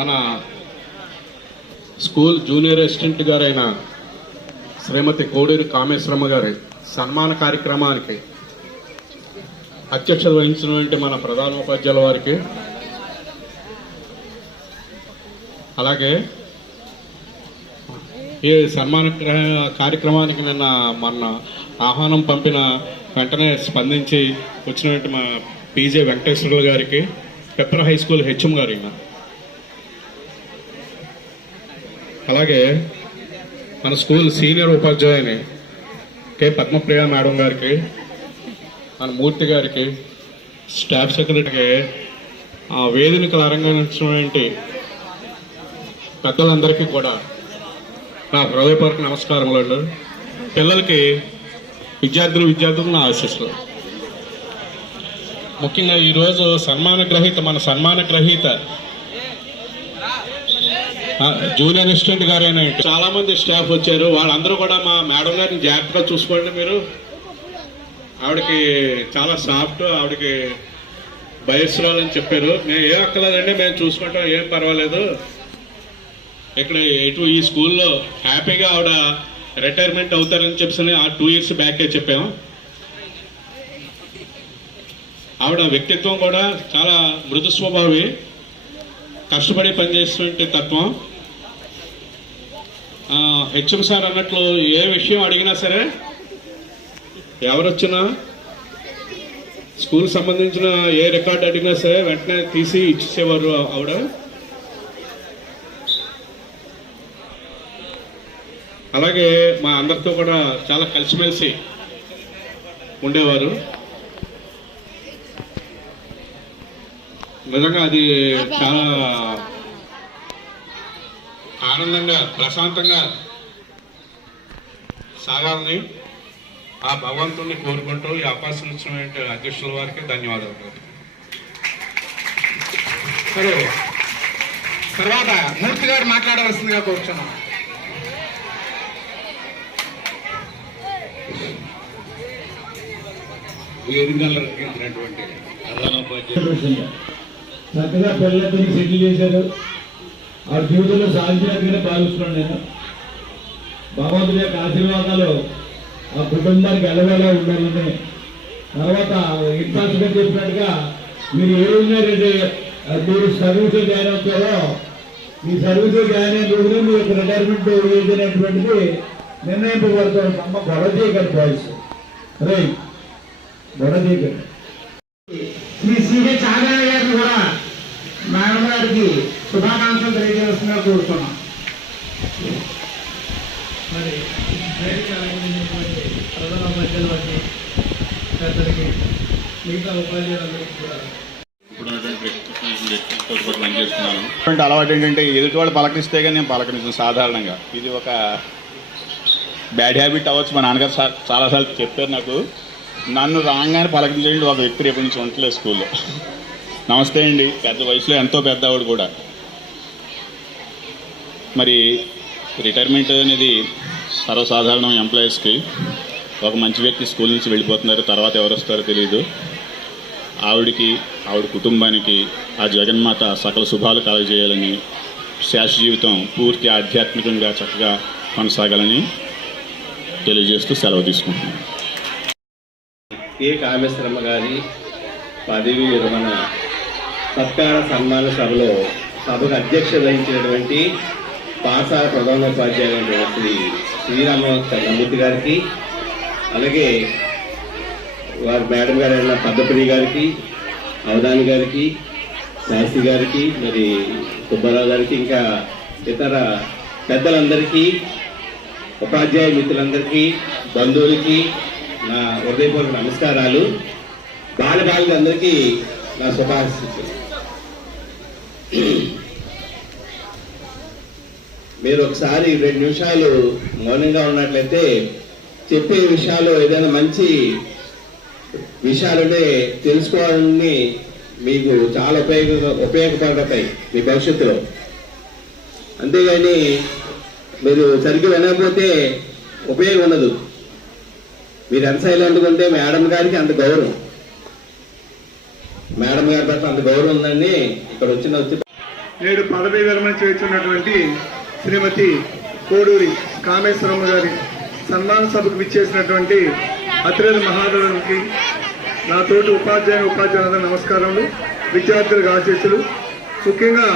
మన school junior assistant గారైన శ్రీమతి కోడూరి కామేశ్వరమ్మ గారి సన్మాన కార్యక్రమానికి అధ్యక్షత వహించినటువంటి మన ప్రధాన ఉపాధ్యాయుల వారికి, అలాగే ఈ సన్మాన కార్యక్రమానికి మొన్న ఆహ్వానం పంపిన వెంటనే స్పందించి వచ్చినటువంటి మా పీజే వెంకటేశ్వరులు గారికి, పెప్పర్ హై స్కూల్ హెచ్ఎం గారు, అలాగే మన స్కూల్ సీనియర్ ఉపాధ్యాయుని కె పద్మప్రియ మేడం గారికి, మన మూర్తి గారికి, స్టాఫ్ సెక్రటరీకి, ఆ వేదికలు అలంకరించినటువంటి పెద్దలందరికీ కూడా నా హృదయపూర్వక నమస్కారములు. పిల్లలకి విద్యార్థులకు నా ఆశీస్సులు. ముఖ్యంగా ఈరోజు మన సన్మాన గ్రహీత జూనియర్ అసిస్టెంట్ గారైన చాలా మంది స్టాఫ్ వచ్చారు. వాళ్ళందరూ కూడా మా మేడం గారిని జాగ్రత్తగా చూసుకోండి. మీరు ఆవిడకి చాలా సాఫ్ట్, ఆవిడకి భయస్రాలని చెప్పారు. మేము ఏం అక్కర్లేదండి, మేము చూసుకుంటాం, ఏం పర్వాలేదు. ఇక్కడ ఈ స్కూల్లో హ్యాపీగా ఆవిడ రిటైర్మెంట్ అవుతారని చెప్పి ఆ 2 years బ్యాకే చెప్పాము. ఆవిడ వ్యక్తిత్వం కూడా చాలా మృదు స్వభావి, కష్టపడి పనిచేస్తున్న తత్వం. హెచ్ఎం సార్ అన్నట్లు ఏ విషయం అడిగినా సరే, ఎవరొచ్చినా స్కూల్ సంబంధించిన ఏ రికార్డు అడిగినా సరే వెంటనే తీసి ఇచ్చేసేవారు ఆవిడ. అలాగే మా అందరితో కూడా చాలా కలిసిమెలిసి ఉండేవారు. నిజంగా అది చాలా ఆనందంగా, ప్రశాంతంగా సాగాలని ఆ భగవంతుని కోరుకుంటూ ఈ అవకాశం ఇచ్చిన అధ్యక్షుల వారికి ధన్యవాదాలు. సరే, తర్వాత మూర్తి గారు మాట్లాడవలసిందిగా కోరుచున్నాం. చక్కగా పిల్లలతో సెటిల్ చేశారు. ఆ జీవితంలో సాధించినట్టుగానే భావిస్తున్నాను నేను. భగవంతుడి యొక్క ఆశీర్వాదాలు ఆ కుటుంబానికి ఎలవేలా ఉండాలని. తర్వాత ఇన్ఫాస్ట్గా చెప్పినట్టుగా మీరు ఏ ఉన్నారంటే మీరు సర్వీస్లో జాయిన్ అవుతారో, మీ సర్వీస్లో జాయిన్ అయిన రోజున మీ యొక్క రిటైర్మెంట్ ఏజ్ అనేటువంటిది నిర్ణయింపబడుతుంది. అమ్మ గొడవ చేయకండి బాయ్స్, రైట్, గొడవ చేయకండి. శ్రీ సిహె చాగయ్య గారిని కూడా మేడం గారికి శుభాకాంక్షలు తెలియజేస్తున్నా కోరుతున్నాం. మరి ప్రధాన ఉపాధ్యాయులకి, పెద్దలకి, మిగతా ఉపాధ్యాయులందరికీ కూడా అలవాటు ఏంటంటే ఎదుటి వాళ్ళు పలకరిస్తే కానీ నేను పలకరిస్తాను సాధారణంగా. ఇది ఒక బ్యాడ్ హ్యాబిట్ అవ్వచ్చు. మా నాన్నగారు చాలాసార్లు చెప్పారు నాకు. నన్ను రాగానే పలకరించండి ఒక వ్యక్తి రేపు నుంచి ఉండట్లేదు స్కూల్లో. నమస్తే అండి, పెద్ద వయసులో ఎంతో పెద్ద ఆవిడ కూడా. మరి రిటైర్మెంట్ అనేది సర్వసాధారణం. ఎంప్లాయీస్కి ఒక మంచి వ్యక్తి స్కూల్ నుంచి వెళ్ళిపోతున్నారు, తర్వాత ఎవరు వస్తారో తెలియదు. ఆవిడ కుటుంబానికి ఆ జగన్మాత సకల శుభాలు కలగజేయాలని, శాశ్వత జీవితం పూర్తి ఆధ్యాత్మికంగా చక్కగా కొనసాగాలని తెలియజేస్తూ సెలవు తీసుకుంటున్నాను. కె కామేశ్వరమ్మ గారి పదవి విరమణ సత్కార సన్మాన సభకు అధ్యక్షత వహించినటువంటి పాఠశాల ప్రధానోపాధ్యాయులు శ్రీ శ్రీరామ చంద్రమూర్తి గారికి, అలాగే వారి మేడం గారైన పద్మప్రియ గారికి, అవధాని గారికి, శాస్త్రి గారికి, మరి సుబ్బారావు గారికి, ఇంకా ఇతర పెద్దలందరికీ, ఉపాధ్యాయ మిత్రులందరికీ, బంధువులకి నా హృదయపూర్వక నమస్కారాలు. బాలబాలికలందరికీ నా శుభాశీస్సులు. మీరు ఒకసారి 2 నిమిషాలు మౌనంగా ఉన్నట్లయితే చెప్పే విషయాలు ఏదైనా మంచి విషయాలుంటే తెలుసుకోవాలని మీకు చాలా ఉపయోగపడతాయి మీ భవిష్యత్తులో. అంతేగాని మీరు సరిగ్గా వినకపోతే ఉపయోగం ఉండదు. మీరు ఎంత సైలెంట్గా ఉంటే మేడం గారికి అంత గౌరవం, మేడం గారి పట్ల అంత గౌరవం ఉందని ఇక్కడ వచ్చి నేడు పదవీ విరమణ చేస్తున్నటువంటి శ్రీమతి కోడూరి కామేశ్వరమ్మ గారి సన్మాన సభకు విచ్చేసినటువంటి అతిరేలు మహాదేవునికి నా తోటి ఉపాధ్యాయులందరూ నమస్కారములు, విద్యార్థులకు ఆశీస్సులు. ముఖ్యంగా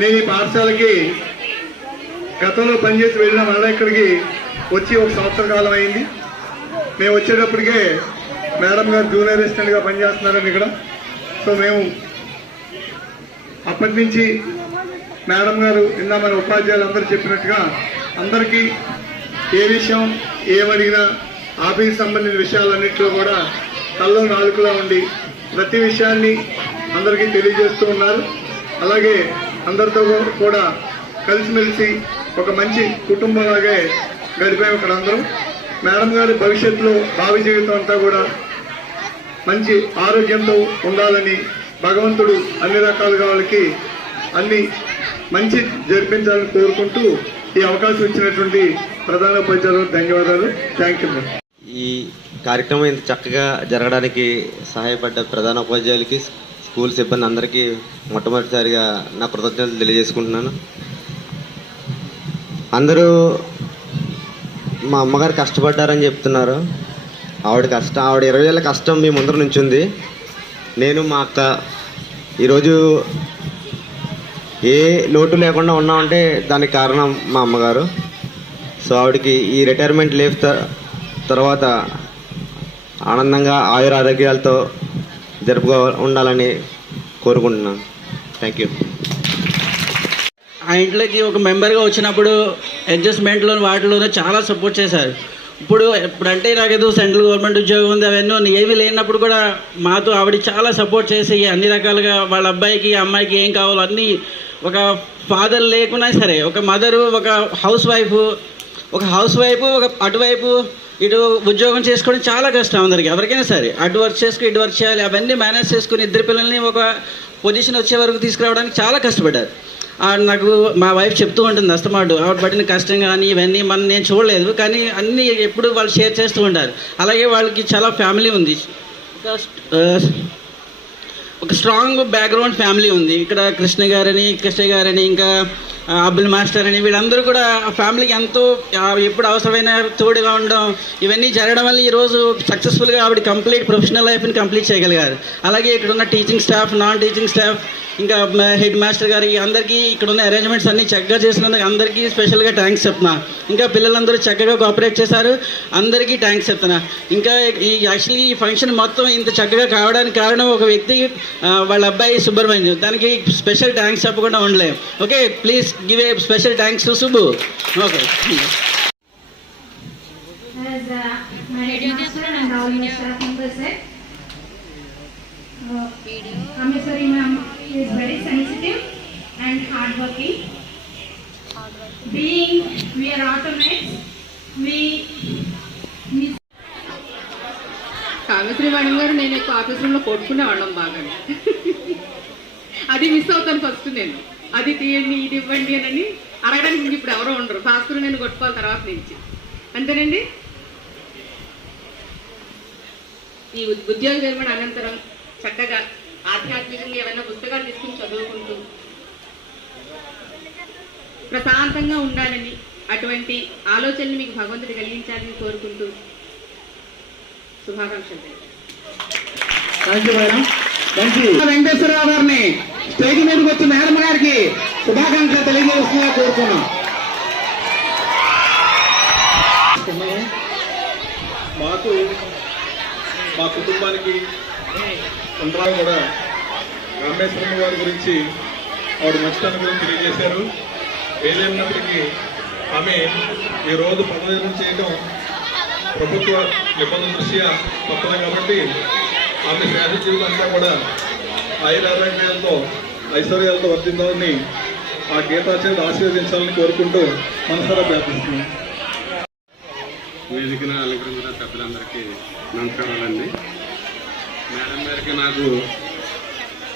నేను ఈ పాఠశాలకి గతంలో పనిచేసి వెళ్ళిన వాళ్ళ ఇక్కడికి వచ్చి 1 సంవత్సర కాలం అయింది. మేము వచ్చేటప్పటికే మేడం గారు జూనియర్ అసిస్టెంట్గా పనిచేస్తున్నారని ఇక్కడ. సో మేము అప్పటి నుంచి మేడం గారు మన ఉపాధ్యాయులు అందరూ చెప్పినట్టుగా అందరికీ ఏ విషయం ఏమడిగినా ఆఫీస్ సంబంధించిన విషయాలన్నింటిలో కూడా తల్లో నాలుకలా ఉండి ప్రతి విషయాన్ని అందరికీ తెలియజేస్తూ ఉన్నారు. అలాగే అందరితో కూడా కలిసిమెలిసి ఒక మంచి కుటుంబంలాగే గడిపాము ఇక్కడ అందరం. మేడం గారి భవిష్యత్తులో భావి జీవితం అంతా కూడా మంచి ఆరోగ్యంతో ఉండాలని భగవంతుడు అన్ని రకాలుగా వాళ్ళకి అన్ని మంచి జరిపించాలని కోరుకుంటూ ఈ అవకాశం ఇచ్చినటువంటి ప్రధాన ఉపాధ్యాయులకు ధన్యవాదాలు. Thank you. ఈ కార్యక్రమం ఇంత చక్కగా జరగడానికి సహాయపడ్డ ప్రధాన ఉపాధ్యాయులకి, స్కూల్ సిబ్బంది అందరికీ మొట్టమొదటిసారిగా నా కృతజ్ఞతలు తెలియజేసుకుంటున్నాను. అందరూ మా అమ్మగారు కష్టపడ్డారని చెప్తున్నారు. ఆవిడ 20 ఏళ్ళ కష్టం మీ ముందర నుంచి ఉంది. నేను మా అక్క ఈరోజు ఏ లోటు లేకుండా ఉన్నామంటే దానికి కారణం మా అమ్మగారు. సో ఆవిడకి ఈ రిటైర్మెంట్ లీవ్ తర్వాత ఆనందంగా ఆయురారోగ్యాలతో ఉండాలని కోరుకుంటున్నాను. Thank you. ఆ ఇంట్లోకి ఒక మెంబర్గా వచ్చినప్పుడు అడ్జస్ట్మెంట్లో వాటిలోనే చాలా సపోర్ట్ చేశారు. ఇప్పుడంటే నాకేదో సెంట్రల్ గవర్నమెంట్ ఉద్యోగం ఉంది, అవన్నీ ఏమీ లేనప్పుడు కూడా మాతో ఆవిడ చాలా సపోర్ట్ చేసి అన్ని రకాలుగా వాళ్ళ అబ్బాయికి అమ్మాయికి ఏం కావాలో అన్నీ, ఒక ఫాదర్ లేకున్నా సరే ఒక మదరు, ఒక హౌస్ వైఫ్ ఒక అటువైపు ఇటు ఉద్యోగం చేసుకోవడం చాలా కష్టం అందరికి, ఎవరికైనా సరే. అటు వర్క్ చేసుకుని ఇటు వర్క్ చేయాలి, అవన్నీ మేనేజ్ చేసుకుని 2 పిల్లల్ని ఒక పొజిషన్ వచ్చే వరకు తీసుకురావడానికి చాలా కష్టపడ్డారు. నాకు మా వైఫ్ చెప్తూ ఉంటుంది అస్తమాటు, ఆవిడ పడిన కష్టం కానీ ఇవన్నీ నేను చూడలేదు, కానీ అన్నీ ఎప్పుడు వాళ్ళు షేర్ చేస్తూ ఉంటారు. అలాగే వాళ్ళకి చాలా ఫ్యామిలీ ఉంది, ఒక స్ట్రాంగ్ బ్యాక్గ్రౌండ్ ఫ్యామిలీ ఉంది. ఇక్కడ కృష్ణ గారని ఇంకా అబ్దుల్ మాస్టర్ అని వీళ్ళందరూ కూడా ఆ ఫ్యామిలీకి ఎంతో ఎప్పుడు అవసరమైన తోడుగా ఉండడం, ఇవన్నీ జరగడం వల్ల ఈరోజు సక్సెస్ఫుల్గా ఆవిడ ప్రొఫెషనల్ లైఫ్ని కంప్లీట్ చేయగలిగారు. అలాగే ఇక్కడ ఉన్న teaching staff, non teaching staff, ఇంకా హెడ్ మాస్టర్ గారికి అందరికీ ఇక్కడ ఉన్న అరేంజ్మెంట్స్ అన్నీ చక్కగా చేసినందుకు అందరికీ స్పెషల్గా థ్యాంక్స్ చెప్తున్నా. ఇంకా పిల్లలందరూ చక్కగా కోఆపరేట్ చేశారు, అందరికీ థ్యాంక్స్ చెప్తున్నా. ఇంకా యాక్చువల్లీ ఈ ఫంక్షన్ మొత్తం ఇంత చక్కగా కావడానికి కారణం ఒక వ్యక్తి, వాళ్ళ అబ్బాయి సుబ్రహ్మణ్యం. దానికి స్పెషల్ థ్యాంక్స్ చెప్పకుండా ఉండలేం. Okay, please give a special thanks to Subbu. Okay. As my headmaster and all the staff members said, Kameswari ma'am is very sensitive and hardworking. Being we are automates, Kameshwari madam గారు నేను ఎక్కువ office రూమ్లో కొట్టుకునేవాళ్ళం బాగా. అది miss అవుతాను first నేను. అది తీయండి, ఇది ఇవ్వండి అని అడగడానికి ఇప్పుడు ఎవరో ఉండరు. ఫాస్ట్గా నేను కొట్టుకోవాలి తర్వాత నుంచి. అంతేనండి. ఈ ఉద్యోగ విరమణ అనంతరం చక్కగా ఆధ్యాత్మికంగా ఏమైనా పుస్తకాలు తీసుకుని చదువుకుంటూ ప్రశాంతంగా ఉండాలని, అటువంటి ఆలోచనలు మీకు భగవంతుడు కలిగించాలని కోరుకుంటూ శుభాకాంక్షలు. వెంకటేశ్వరరావు గారిని స్టేజ్ మీదకి వచ్చి మేడం గారికి శుభాకాంక్షలు తెలియజేస్తున్నా కోరుతున్నాం. మాకు మా కుటుంబానికి అందరూ కూడా రామేశ్వరమ్మ గారి గురించి, ఆవిడ మంచితనం గురించి తెలియజేశారు. ఏదేమైనప్పటికీ ఆమె ఈరోజు పదవి చేయడం ప్రభుత్వ నిబంధన దృష్ట్యా తప్పదు కాబట్టి ఆమె శ్రేష్ఠ జీవితం అంతా కూడా ఆయురారోగ్యాలతో ఐశ్వర్యాలతో వర్తిందాలని ఆ గీతాచేత ఆశీర్వదించాలని కోరుకుంటూ మనసారా ప్రార్థిస్తున్నాం. వేదికను అలంకరించిన పెద్దలందరికీ నమస్కారాలండి. మేడం గారికి నాకు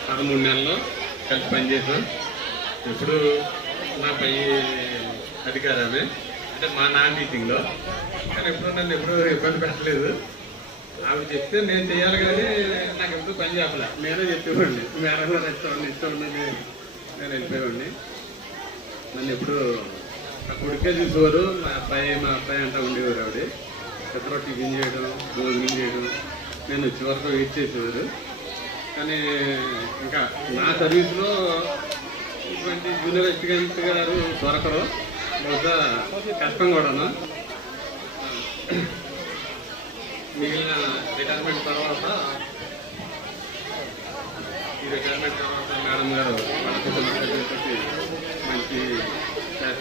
13 నెలల్లో కలిసి పనిచేసాం. ఎప్పుడు నా పై అధికారమే, అంటే మా నాన్ టీచింగ్లో, కానీ ఎప్పుడు నన్ను ఎప్పుడు ఇబ్బంది పెట్టలేదు. ఆమె చెప్తే నేను చేయాలి, కానీ నాకు ఎప్పుడు పని చెప్పలే. నేనే చెప్పేవాడిని, మేడం గారు ఇష్టం నేను చెప్పేవాడిని. నన్ను ఎప్పుడు కొడుకే చూసేవారు. మా అబ్బాయి అంతా ఉండేవారు. ఆవిడ ఎక్కడో టిఫిన్ చేయడం, భోజనం చేయడం, నేను వచ్చే వరకు వెయిట్ చేసేవారు. కానీ ఇంకా నా సర్వీస్లో ఇటువంటి జూనియర్ అసిస్టెంట్ గారు దొరకరు, బహుశా కష్టం కూడాను. మిగిలిన రిటైర్మెంట్ తర్వాత మేడం గారు వాళ్ళ కుటుంబాలతో మంచి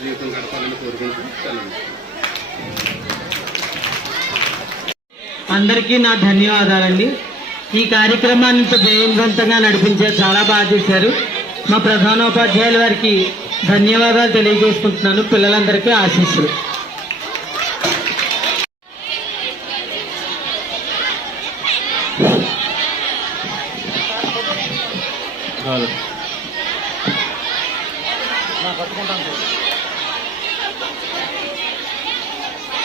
జీవితం గడపాలని కోరుకుంటూ సెలవు. అందరికీ నా ధన్యవాదాలండి. ఈ కార్యక్రమాన్ని ఇంత జయవంతంగా నడిపించారు, చాలా బాగా చేశారు. మా ప్రధానోపాధ్యాయుల వారికి ధన్యవాదాలు తెలియజేసుకుంటున్నాను. పిల్లలందరికీ ఆశీస్సులు.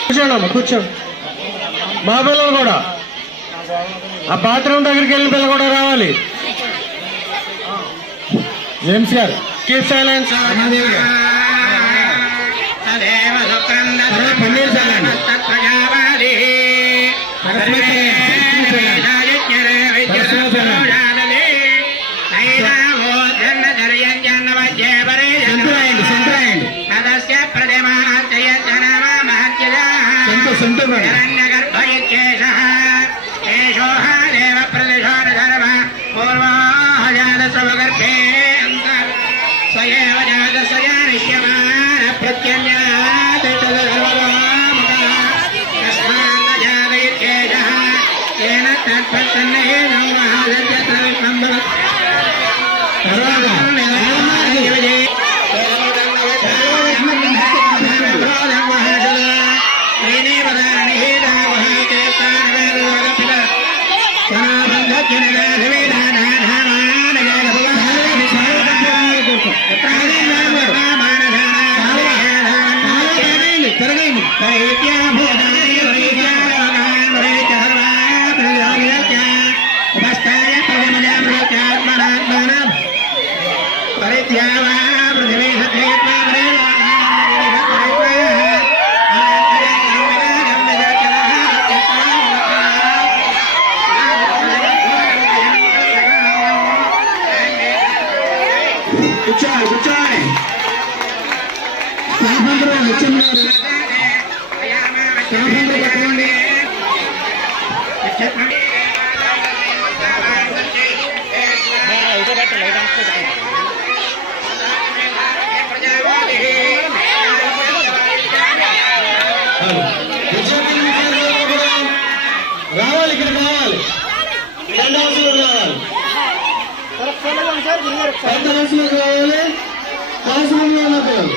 కూర్చోండి, కూర్చోండి. మా పిల్లలు కూడా ఆ బాత్రూమ్ దగ్గరికి వెళ్ళిన పిల్లలు కూడా రావాలి. జేమ్స్ గారు కీప్ సైలెన్స్. రావాలి, ఇక్కడ రావాలి. రెండు హౌస్లోకి రావాలి, పెద్ద హౌస్లోకి రావాలి. క్లాస్ రూమ్లో ఉన్న పిల్లలు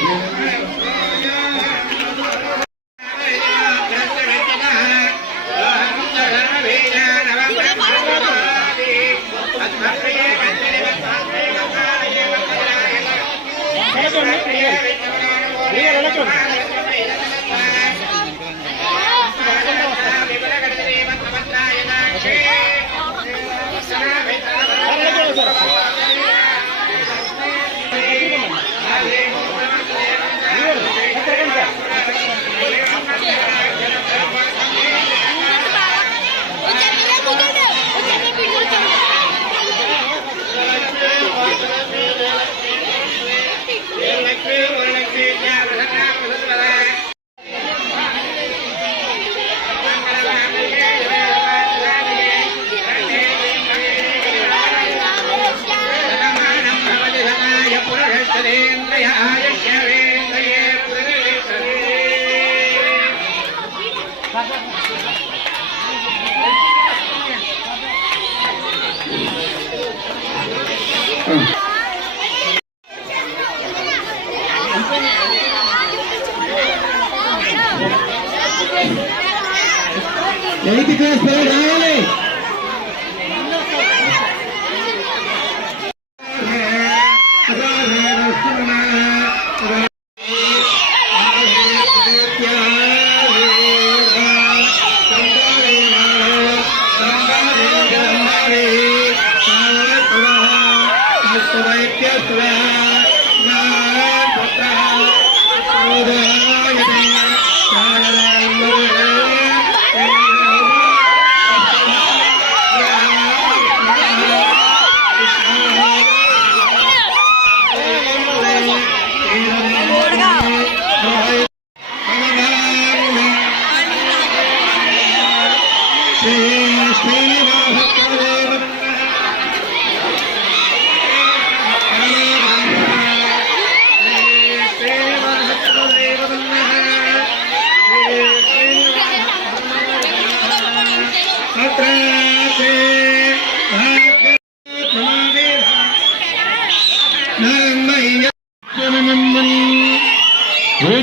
ఎయిత్ క్లాస్ పిల్లలు రావాలి.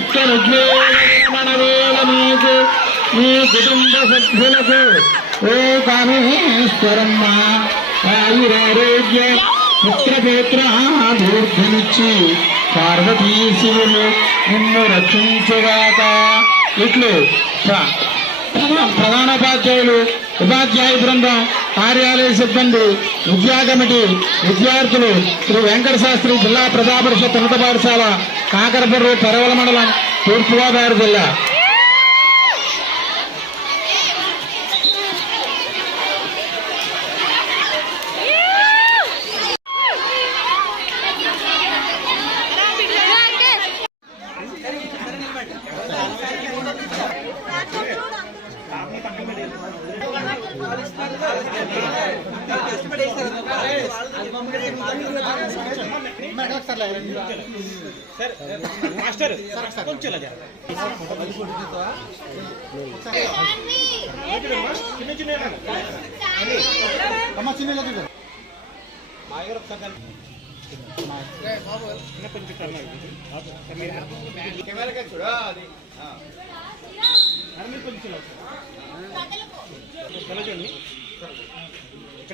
నిత్యనుజ్వేల మీకు మీ కుటుంబ సభ్యులకు ఓ కామేశ్వరమ్మ ఆయురారోగ్య పుత్రపేత్రాభివృద్ధినిచ్చి పార్వతీ శివులు నిన్ను రక్షించుగాక. ఇట్లు ప్రధానోపాధ్యాయులు, ఉపాధ్యాయ బృందం, కార్యాలయ సిబ్బంది, విద్యా కమిటీ, విద్యార్థులు శ్రీ వెంకట శాస్త్రి జిల్లా ప్రజా పరిషత్ ఉన్నత పాఠశాల కాకరపర్రు పెరవల మండలం తూర్పుగోదావరి జిల్లా.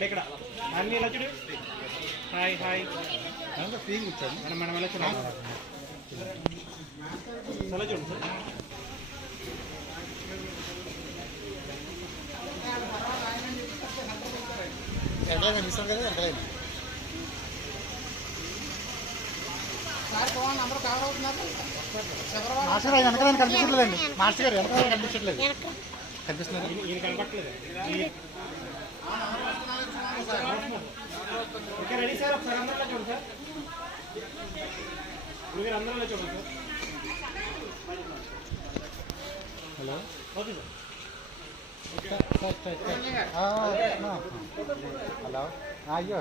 ఇక్కడ అన్ని ఇలా చూడు. హాయ్ హాయ్ మనం ఎలా చూడాలి చాలా చూడు సార్. కనిపిస్తాం కదా మాస్టర్ గారు వెనకాల కనిపించట్లేదండి. మాస్టర్ గారు వెనకాల కనిపించట్లేదు. కనిపిస్తున్నారు, ఈయన కనపట్లేదు. ఓకే రెడీ సార్, ఒకసారి అందరిలో చూడండి సార్. మీరు అందరిలో చూడండి sir. Hello okay sir. Hello అయ్యో